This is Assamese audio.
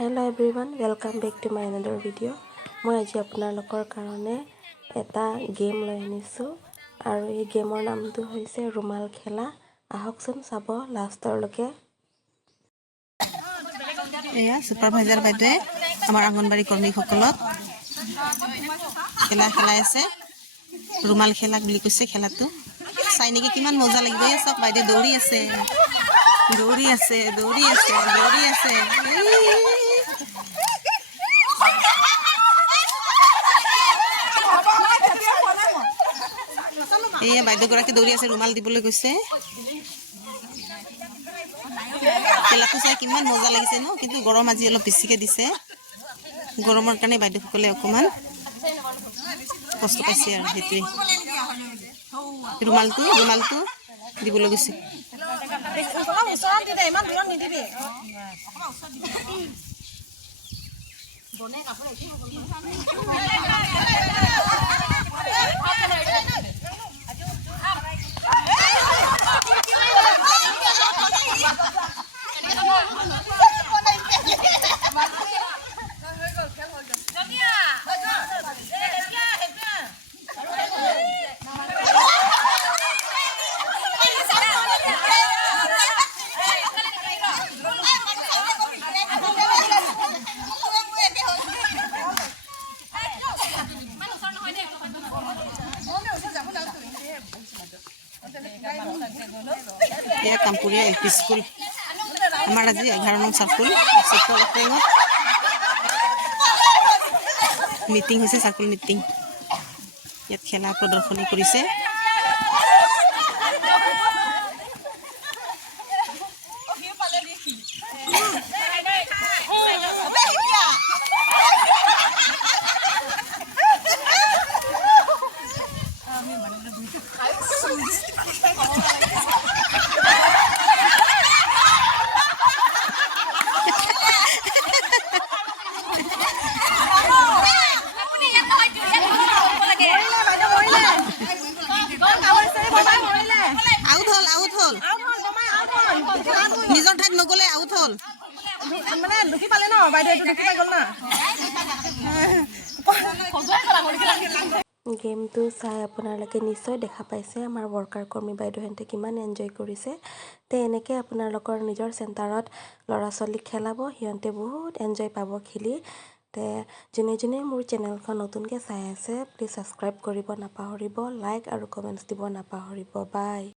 Hello everyone, welcome back to my another video. মই আজি আপোনালোকৰ কাৰণে এটা গেম লৈ আনিছো আৰু এই গেমৰ নামটো হৈছে ৰুমাল খেলা। আহকচোন চাব লাষ্টৰলৈকে। এয়া সুপাৰভাইজাৰ বাইদেৱে আমাৰ অংগনবাড়ী কৰ্মীসকলক খেলা খেলাই আছে। ৰুমাল খেলা বুলি কৈছে খেলাটো। চাই নেকি কিমান মজা লাগিব। এই সব বাইদেউ দৌৰি আছে। এয়া বাইদেউগৰাকী দৌৰি আছে, ৰুমাল দিবলৈ গৈছে। খেলাটো চাই কিমান মজা লাগিছে ন, কিন্তু গৰম আজি অলপ বেছিকে দিছে। গৰমৰ কাৰণে বাইদেউসকলে অকমান কষ্ট পাইছে আৰু সেইটোৱে। ৰুমালটো দিবলৈ গৈছে। এয়া কামপুৰীয়া এল পি স্কুল। আমাৰ আজি 11 নং চাৰ্কুল মিটিং হৈছে, চাৰ্কুল মিটিং। ইয়াত খেলা প্ৰদৰ্শনী কৰিছে। নিজৰ ঠাইত নগলে আউট হল মানে দুখি পালে ন বাইদেউ, এইটো দুখি পাই গল না। গেমটো চাই আপোনালোকে নিশ্চয় দেখা পাইছে আমাৰ ৱৰ্কাৰ কৰ্মী বাইদেউহঁতে কিমান এনজয় কৰিছে। তে এনেকৈ আপোনালোকৰ নিজৰ চেণ্টাৰত ল'ৰা ছোৱালীক খেলাব, সিহঁতে বহুত এনজয় পাব খেলি। তে যোনে মোৰ চেনেলখন নতুনকৈ চাই আছে প্লিজ ছাবস্ক্ৰাইব কৰিব নাপাহৰিব, লাইক আৰু কমেণ্টছ দিব নাপাহৰিব। বাই।